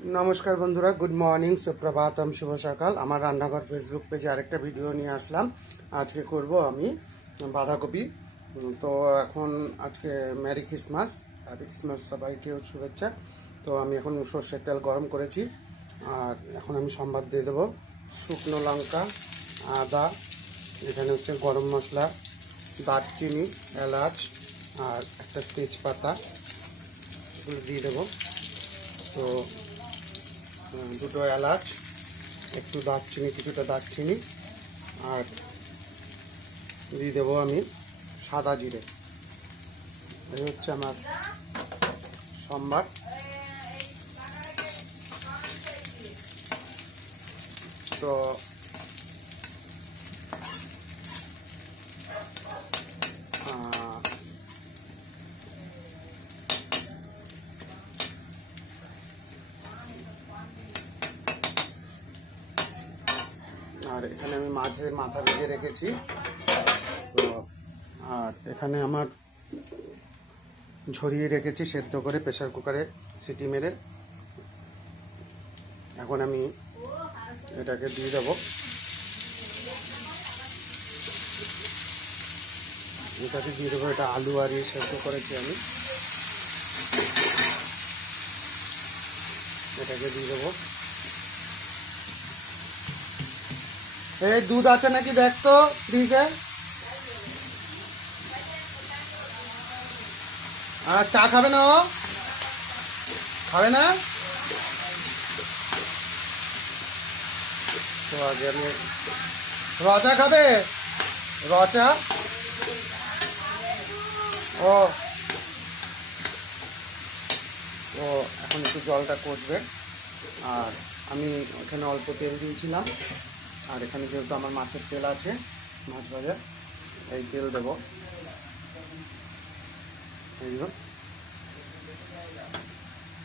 নমস্কার বন্ধুরা, good morning, সুপ্রভাতম, শুভ সকাল। আমার রান্নাঘর ফেসবুক পেজে আরেকটা ভিডিও নিয়ে আসলাম। আজকে করব আমি বাঁধাকপি। তো এখন আজকে মেরি ক্রিসমাস, হ্যাপি ক্রিসমাস, সবাইকে শুভেচ্ছা। তো আমি এখন সর্ষের তেল গরম করেছি, আর এখন আমি সম্বাদ দিয়ে দেবো। শুকনো লঙ্কা, আদা, এখানে হচ্ছে গরম মশলা, দারচিনি, এলাচ আর একটা তেজপাতা, এগুলো দিয়ে দেবো। তো দুটো এলাচ, একটু দারচিনি, কিছুটা দারচিনি, আর দিয়ে দেবো আমি সাদা জিরে। এই হচ্ছে আমার সম্বার। তো আর এখানে আমি মাছের মাথা ভেজে রেখেছি। তো আর এখানে আমার ঝরিয়ে রেখেছি সেদ্ধ করে প্রেসার কুকারে সিটি মেরে। এখন আমি এটাকে দিয়ে দেবো। এটাকে দিয়ে দেবো, এটা আলু আর সেদ্ধ করেছি আমি, এটাকে দিয়ে দেবো। এই দুধ আছে নাকি দেখ তো ফ্রিজে। আর চা খাবে না? ও খাবে না? তো আগে আমি রচা খাবে, রচা। ও ও এখন একটু জলটা কষবে। আর আমি এখানে অল্প তেল দিয়েছিলাম, আর এখানে যেহেতু আমার মাছের তেল আছে, মাছ ভাজা, এই তেল দেবো। এইগুলো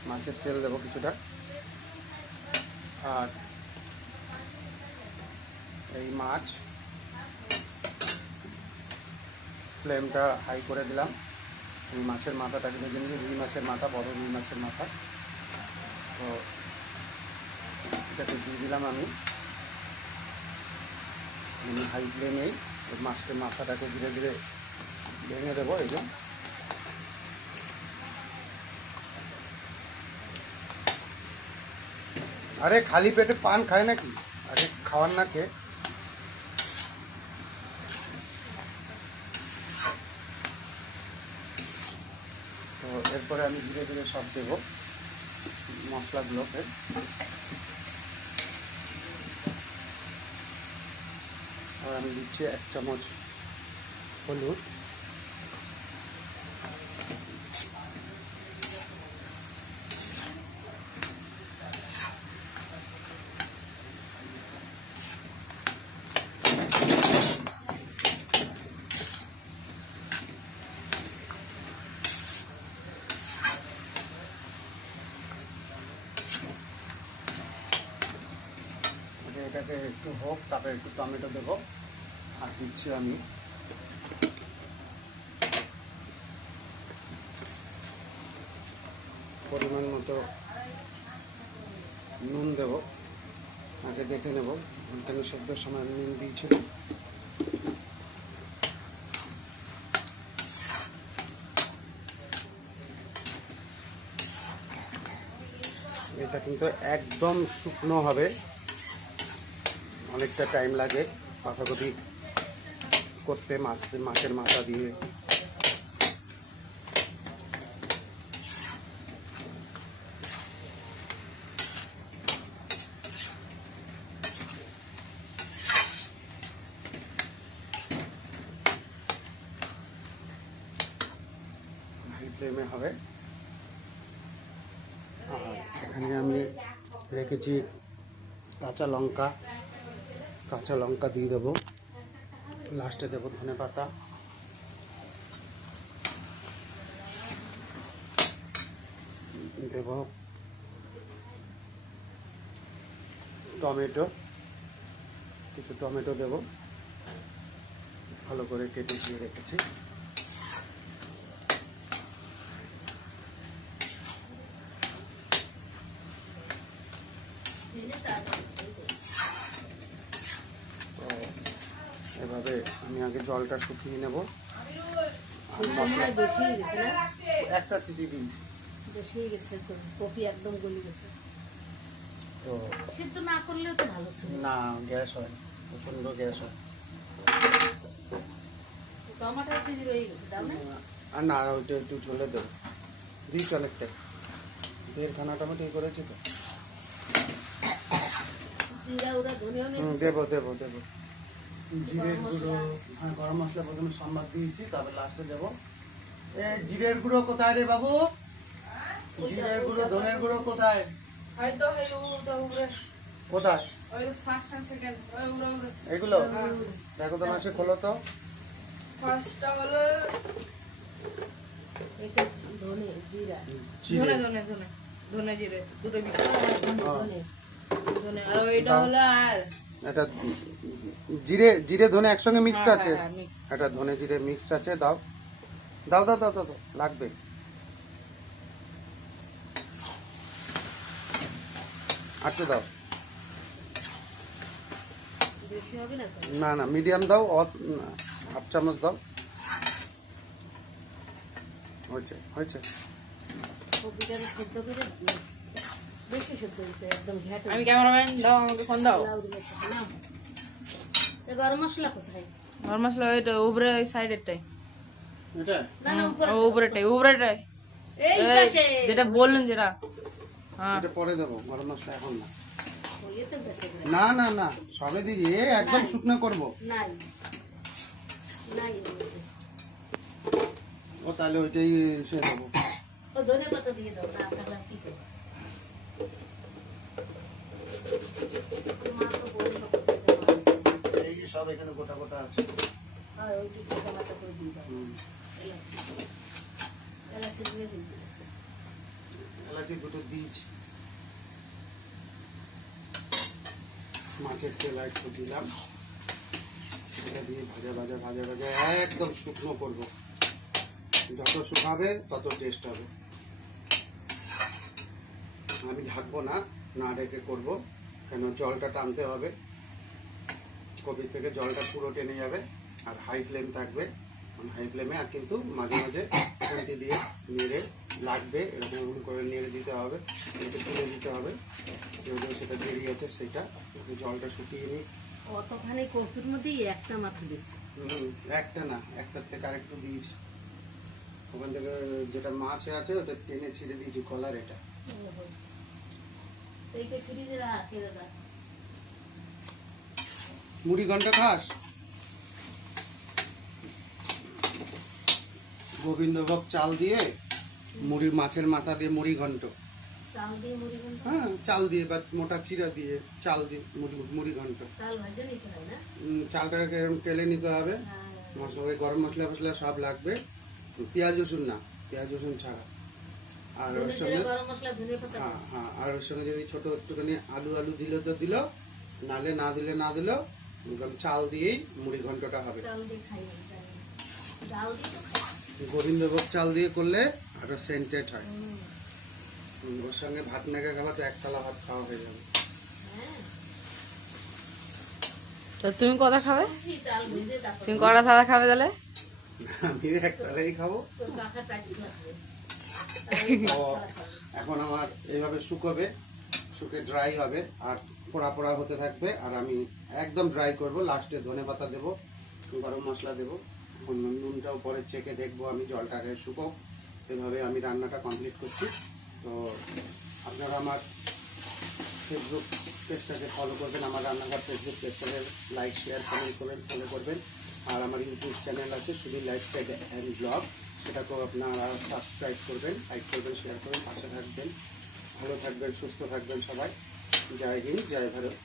মাছের তেল দেবো কিছুটা। আর এই মাছ, ফ্লেমটা হাই করে দিলাম। এই মাছের মাথাটাকে ভেজে নিয়ে, রুই মাছের মাথা, বড় রুই মাছের মাথা। তো এটাকে দিয়ে দিলাম আমি হাই ফ্লেমেই। ওই মাছের মাথাটাকে ধীরে ধীরে ভেঙে দেবো। এই যে আরে খালি পেটে পান খায় নাকি? আরে খাওয়ার না খেয়ে। তো এরপরে আমি ধীরে ধীরে সব দেবো মশলাগুলোকে। আর আমি দিচ্ছি 1 চামচ হলুদ, এটাকে একটু হোক, তারপরে একটু টমেটো দেবো। আর দিচ্ছি আমি পরিমাণ মতো নুন দেব। আগে দেখে নেব, কেন সেদ্ধর সময় নুন দিয়েছিলাম। এটা কিন্তু একদম শুকনো হবে, অনেকটা টাইম লাগে বাঁধাকপি করতে মাছের মাথা দিয়ে। হাই ফ্লেমে হবে। আর এখানে আমি রেখেছি কাঁচা লঙ্কা, দিয়ে দেবো। লাস্টে দেবো ধনে পাতা, দেব টমেটো, কিছু টমেটো দেব, ভালো করে কেটে দিয়ে রেখেছি। তো এভাবে আমি আগে জলটা শুকিয়ে নেব। বেশি গেছে না, একটা সিটি দিয়েছি বেশি গেছে তো, কপি একদম গলে গেছে। তো সিদ্ধ না করলেও তো ভালো ছিল। না, গ্যাস হয়, প্রচণ্ড গ্যাস হয়। টমেটো ফ্রিজে রয়ে গেছে, দাও না? আর না, ওইটা একটু ঝোলে দেবো, দিয়েছি অনেকটা, 1.5 টমেটো করেছি তো। জিরা উরা ধনিয়াও নেই। দেবো দেবো দেবো জিরের গুঁড়ো, হ্যাঁ গরম মশলা প্রথমে সম্বাদ দিয়েছি, তারপর লাস্টে দেবো। জিরের গুঁড়ো কোথায় রে বাবু? জিরের গুঁড়ো, ধনের গুঁড়ো কোথায়? কোথায় এগুলো? দেখো তো মাসে খোলো তো। এটা ধনে জিরা, জিরে, ধনে জিরে দুটো ধনে ধনে আর ওইটা দাও। হলো আর এটা জিরে, জিরে ধনে একসঙ্গে মিক্সড আছে। mix। এটা ধনে জিরে মিক্সড আছে, দাও দাও দাও দাও দাও দাও, লাগবে। আচ্ছা দাও, বেশি হবে না তো? না না মিডিয়াম দাও, 1/2 চামচ দাও। হয়েছে হয়েছে। কপিটা সেদ্ধ করে বেশি সেদ্ধ হয়েছে, একদম ঘ্যাটে। আমি ক্যামেরাম্যান, দাও আমাকে ফোন দাও। গরম মশলা কোথায়? গরম মশলা ওইটা উপরে ওই সাইডেরটাই, এটা না না, উপরে উপরেটাই এই এই, পাশে যেটা বললেন যেটা। হ্যাঁ এটা পরে দেবো, গরম মশলা এখন না। ওই তো গেছে পুরো। না না না, সবে দিই, একদম শুকনো করবো। নাই নাই এর মধ্যে। ও তাহলে ওইটাই সে দেবো। ও ধনে পাতা দিয়ে দাও, না তাহলে কি করব? মা তো বলল করতে মাছ। এই যে সব এখানে গোটা গোটা আছে। আর ওই যে গোটা মাথা করে দিয়ে দাও। হুম, এলাচি এলাচি দিয়ে দিন। এলাচি দুটো বীজ, মাছের তেল একটু দিলাম, এটা দিয়ে ভাজা ভাজা ভাজা ভাজা একদম শুকনো করব। যত শুকাবে তত টেস্ট হবে। আমি ঢাকবো না, না ঢেকে করব, কেন জলটা টানতে হবে, কপি থেকে জলটা পুরো টেনে যাবে। আর হাই ফ্লেম থাকবে, হাই ফ্লেমে। আর কিন্তু মাঝে মাঝে খুন্তি দিয়ে নেড়ে, লাগবে এরকম এরকম করে নেড়ে দিতে হবে, একটু তুলে দিতে হবে। যেহেতু সেটা বেরিয়েছে সেটা, একটু জলটা শুকিয়ে নিই। অতখানি কপির মধ্যে একটা মাথা দিচ্ছি। একটা না, একটার থেকে আরেকটু দিয়েছি, ওখান থেকে যেটা মাছ আছে ওটা টেনে ছিঁড়ে দিয়েছি, কলার এটা। এইটা ফ্রিজে রাখে দাদা। মুড়ি ঘন্ট খাস? গোবিন্দভোগ চাল দিয়ে মুড়ি, মাছের মাথা দিয়ে মুড়ি ঘন্ট। চাল দিয়ে মুড়ি ঘন্ট? হ্যাঁ, চাল দিয়ে বা মোটা চিরা দিয়ে চাল দিয়ে মুড়ি ঘন্ট। চাল ভাজে নিতে হয় না? চালটাকে এরকম তেলে নিতে হবে, হ্যাঁ। ওই গরম মশলা ফসলা সব লাগবে, পেঁয়াজ রসুন না, পেঁয়াজ রসুন ছাড়া। আর ওর ধনে সঙ্গে জিরা, গরম মশলা, ধনে পাতা। হ্যাঁ হ্যাঁ, আর ওর সঙ্গে যদি ছোট একটুখানি আলু দিল তো দিল, নালে না দিলে না দিল, চাল দিয়েই মুড়ি ঘন্টটা হবে। চাল দিয়ে খাই না, ডাল দিয়ে তো খাই। গোবিন্দভোগ চাল দিয়ে করলে আরো সেন্টেড হয়। হুম। ওর সঙ্গে ভাত মেখে খাওয়া তো এক থালা ভাত খাওয়া হয়ে যাবে। হ্যাঁ। তো তুমি কটা খাবে? বলছি চাল ভেজে তারপর তুমি কটা থালা খাবে তাহলে? আমি এক থালাই খাবো। তোর কাকা চাকরি লাগবে। তো এখন আমার এইভাবে শুকোবে, শুকে ড্রাই হবে, আর পোড়া পোড়া হতে থাকবে। আর আমি একদম ড্রাই করব, লাস্টে ধনে পাতা দেবো, গরম মশলা দেবো, নুনটাও পরে চেকে দেখবো আমি, জলটাকে শুকো। এভাবে আমি রান্নাটা কমপ্লিট করছি। তো আপনারা আমার ফেসবুক পেজটাকে ফলো করবেন, আমার রান্নাঘর ফেসবুক পেজটাকে লাইক শেয়ার কমেন্ট করবেন, ফলো করবেন। আর আমার ইউটিউব চ্যানেল আছে শুধু লাইফস্টাইল অ্যান্ড ব্লগ, সেটাকেও আপনারা সাবস্ক্রাইব করবেন, লাইক করবেন, শেয়ার করবেন, পাশে থাকবেন। ভালো থাকবেন, সুস্থ থাকবেন সবাই। জয় হিন্দ, জয় ভারত।